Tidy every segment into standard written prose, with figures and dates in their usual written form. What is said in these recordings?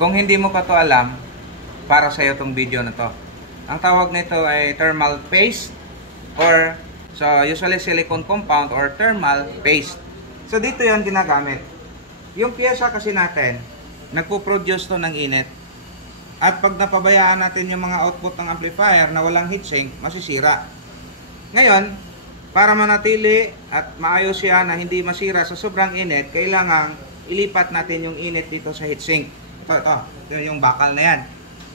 Kung hindi mo pa to alam, para sa iyo tong video na to. Ang tawag nito ay thermal paste or so usually silicone compound or thermal paste. So dito 'yan ginagamit. Yung piyesa kasi natin, nagpo-produce to ng init. At pag napabayaan natin yung mga output ng amplifier na walang heatsink, masisira. Ngayon, para manatili at maayos siya na hindi masira sa sobrang init, kailangan ilipat natin yung init dito sa heatsink. Ito yung bakal na yan.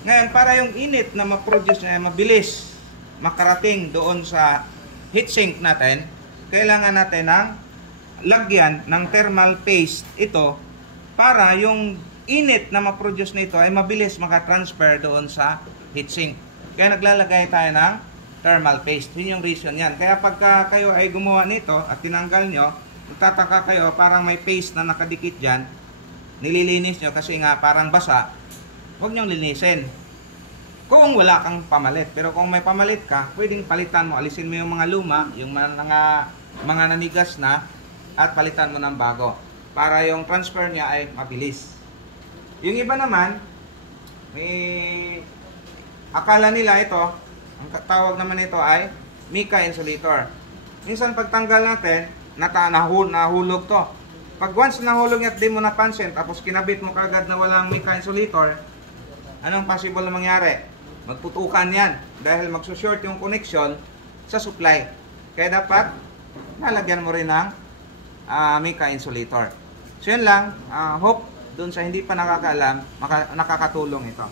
Ngayon, para yung init na ma-produce na mabilis makarating doon sa heatsink natin, kailangan natin ng lagyan ng thermal paste ito para yung init na ma-produce nito ay mabilis makatransfer doon sa heatsink. Kaya naglalagay tayo ng thermal paste. Yun yung reason yan. Kaya pagka kayo ay gumawa nito at tinanggal nyo, magtataka kayo parang may paste na nakadikit dyan, nililinis nyo kasi nga parang basa, huwag nyo linisin. Kung wala kang pamalit. Pero kung may pamalit ka, pwedeng palitan mo. Alisin mo yung mga luma, yung mga nanigas na, at palitan mo ng bago. Para yung transfer niya ay mabilis. Yung iba naman, akala nila ito, ang tawag naman ito ay mica insulator. Minsan pagtanggal natin, nahulog to. Pag once nahulog at di mo napansin, tapos kinabit mo kagad na walang mica insulator, anong possible na mangyari? Magputukan yan dahil magsushort yung connection sa supply. Kaya dapat nalagyan mo rin ng mica insulator. So yun lang, hope doon sa hindi pa nakakaalam, nakakatulong ito.